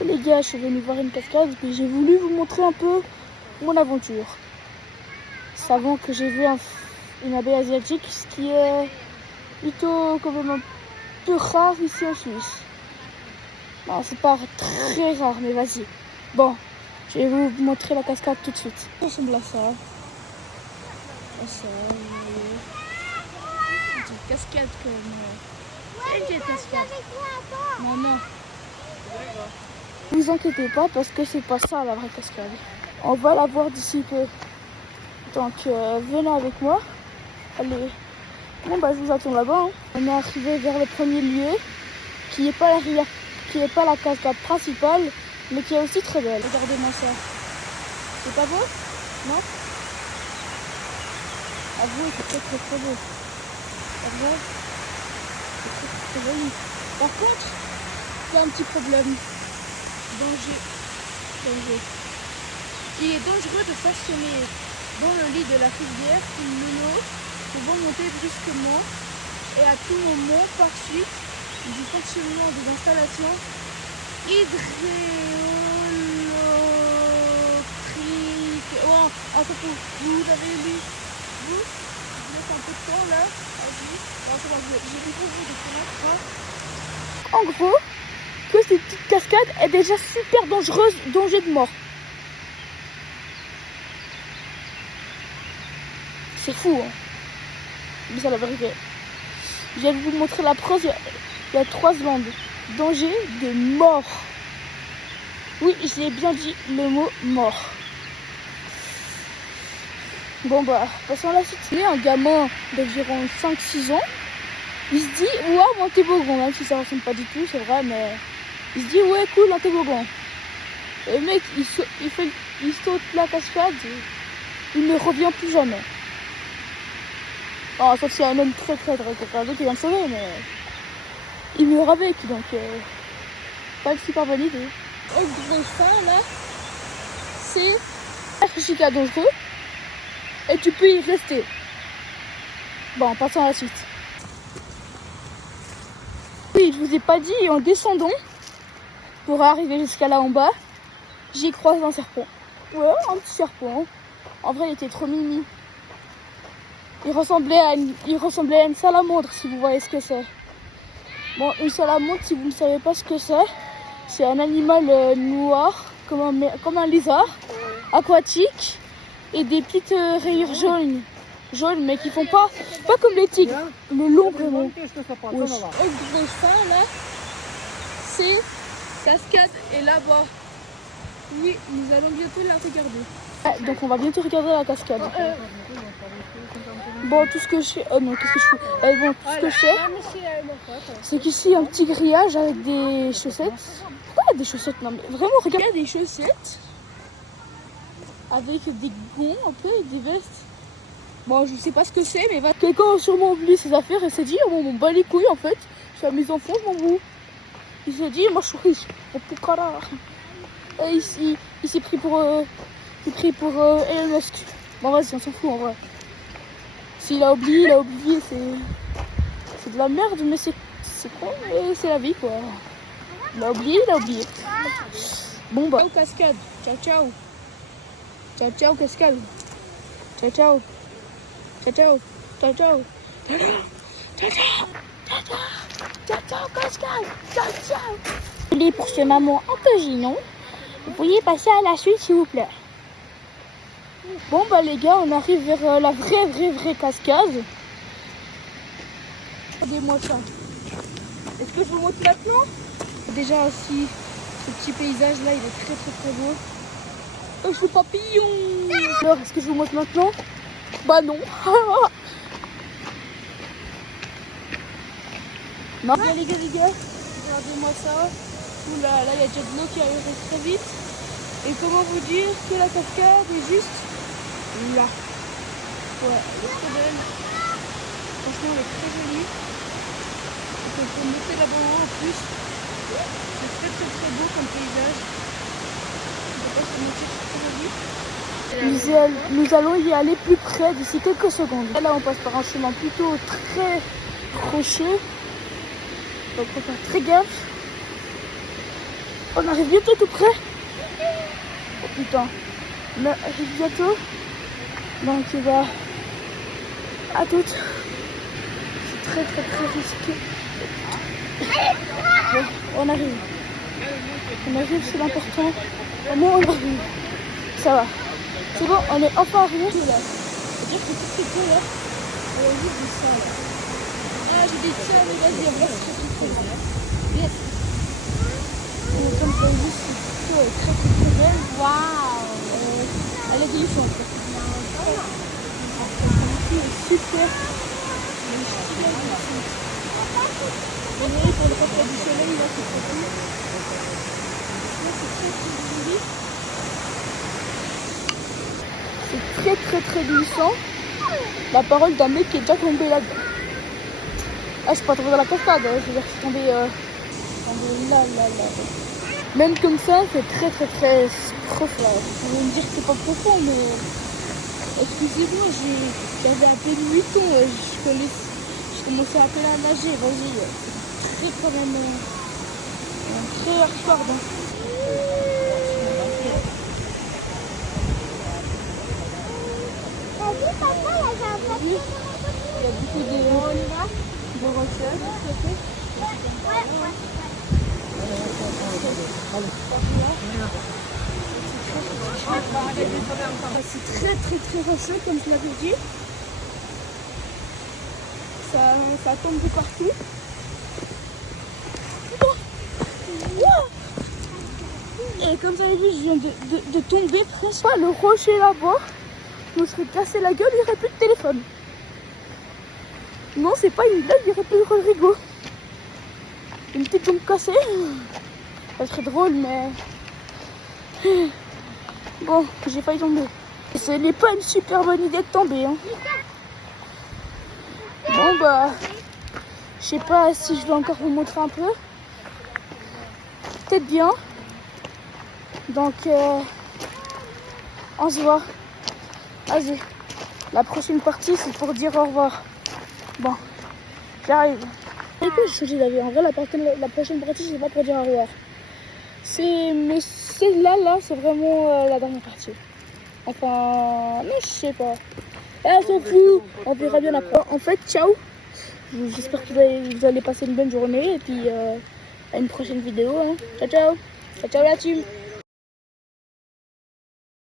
Et les gars, je suis venue voir une cascade et j'ai voulu vous montrer un peu mon aventure. Savant que j'ai vu une abeille asiatique, ce qui est plutôt quand même un peu rare ici en Suisse. Non, c'est pas très rare, mais vas-y. Bon, je vais vous montrer la cascade tout de suite. Ça ressemble à ça. C'est une cascade comme... C'est une cascade. Non, non. Ne vous inquiétez pas parce que c'est pas ça la vraie cascade. On va la voir d'ici peu. Donc venez avec moi. Allez. Bon bah je vous attends là-bas. Hein. On est arrivé vers le premier lieu qui est pas la cascade principale, mais qui est aussi très belle. Regardez-moi ça. C'est pas beau? Non? Avouez, c'est très très beau. C'est vrai? C'est très joli. Par contre, il y a un petit problème. Danger. Il est dangereux de stationner dans le lit de la rivière une l'eau pouvant monter brusquement et à tout moment par suite du fonctionnement des installations hydrauliques. Oh, attends, vous avez lu? Vous êtes un peu de temps là? Vas-y. Alors, c'est bon, j'ai lu pour vous de connaître. En gros, que cette petite cascade est déjà super dangereuse, danger de mort. C'est fou, hein. Mais c'est la vérité. Je vais vous montrer la preuve. Il y a 3 secondes. Danger de mort. Oui, j'ai bien dit le mot mort. Bon bah, passons à la suite. Il y a un gamin d'environ 5-6 ans. Il se dit, ouais, mon toboggan, même si ça ressemble pas du tout, c'est vrai, mais il se dit, ouais, cool, un toboggan. Et le mec, il saute la cascade, et il ne revient plus jamais. Oh, sauf s'il y a un homme très quelqu'un d'autre qui vient le sauver, mais il meurt avec, donc pas une super bonne idée. En gros, ça là, c'est un certificat dangereux et tu peux y rester. Bon, passons à la suite. Oui, je vous ai pas dit, en descendant, pour arriver jusqu'à là en bas, j'ai croisé un serpent. Ouais, un petit serpent. En vrai, il était trop mimi. Il ressemblait à une salamandre, si vous voyez ce que c'est. Bon, une salamandre, si vous ne savez pas ce que c'est un animal noir, comme un lézard, aquatique, et des petites rayures jaunes, mais qui font pas comme les tigres, le long vraiment. En gros, ça là, c'est cascade et là-bas. Oui, nous allons bientôt la regarder. Donc on va bientôt regarder la cascade. Bon, tout ce que je sais, qu'est-ce que je fais? Bon, tout ce que je sais, c'est qu'ici, un petit grillage avec des chaussettes. Pourquoi des chaussettes? Non, mais vraiment, regarde, il y a des chaussettes avec des gants un peu et des vestes. Bon, je sais pas ce que c'est, mais quelqu'un a sûrement oublié ses affaires et s'est dit, bon, on bat les couilles en fait. Je suis à mes enfants, je m'en fous. Il s'est dit, moi je suis riche, mon poucara. Et ici, il s'est pris pour Elon Musk. Bon, vas-y, on s'en fout en vrai. S'il a oublié, c'est de la merde, mais c'est con, mais c'est la vie quoi. Il a oublié. Bon bah. Ciao cascade, ciao. Ciao cascade. Ciao cascade. Ciao. Désolé pour ce moment un peu gênant. Vous pourriez passer à la suite s'il vous plaît. Bon bah les gars, on arrive vers la vraie cascade. Regardez-moi ça. Est-ce que je vous montre maintenant? Déjà aussi, ce petit paysage là, il est très beau. Oh, ce papillon. Alors, est-ce que je vous montre maintenant? Bah non. Non. Les gars, regardez-moi ça. Oula, là il y a déjà de l'eau qui arrive très vite. Et comment vous dire que la cascade est juste là. Ouais, elle est très belle. Franchement, elle est très jolie. Donc, on peut monter là-bas en haut en plus. C'est très beau comme paysage. On peut pas se mentir, c'est très joli. Nous allons y aller plus près d'ici quelques secondes. Là, on passe par un chemin plutôt très rocheux. Donc, on faut faire très gaffe. On arrive bientôt tout près. Oh putain. On arrive bientôt. Donc bah, à toutes. C'est très risqué. Bon, on arrive. On arrive, c'est l'important. Au moins on arrive. Ça va. C'est bon, on est enfin arrivé là. C'est-à-dire que tout ce là, on a juste dit ça là. Ah, j'ai dit ça, mais vas-y, on va se faire tout là. Yes. Comme ça, juste, cette est très belle. Waouh. Elle est glissante. Elle est super. On est pour le reflet du soleil, là, c'est trop cool. Là, c'est très glissant. La parole d'un mec qui est déjà tombé là-dedans. Ah, je suis pas tombée dans la cascade, je veux dire, je suis tombée là. Même comme ça, c'est très profond. Vous allez me dire que c'est pas profond, mais excusez-moi, j'avais à peine 8 ans, je commençais à peine à nager, vas-y. C'est très quand même très hardcore. Il y a beaucoup de rochers. C'est très rocheux comme je l'avais dit. Ça tombe de partout. Et comme vous avez vu, je viens de tomber presque. Le rocher là-bas, je me serais cassé la gueule, il n'y aurait plus de téléphone. Non, c'est pas une blague, il n'y aurait plus de Rodrigo. Une petite jambe cassée. Ça serait drôle, mais... Bon, j'ai failli tomber. Ce n'est pas une super bonne idée de tomber. Hein. Bon, bah... Je sais pas si je vais encore vous montrer un peu. Peut-être bien. Donc, on se voit. Vas-y. La prochaine partie, c'est pour dire au revoir. Bon, j'arrive. Et puis, j'ai changé d'avis. En vrai, la prochaine partie, c'est pas pour dire au revoir. Mais celle-là, c'est vraiment la dernière partie. Enfin, non, je sais pas. Ah, s'en fout. On verra bien après. En fait, ciao. J'espère que vous allez passer une bonne journée. Et puis, à une prochaine vidéo. Hein. Ciao, ciao. Ciao, ciao la team.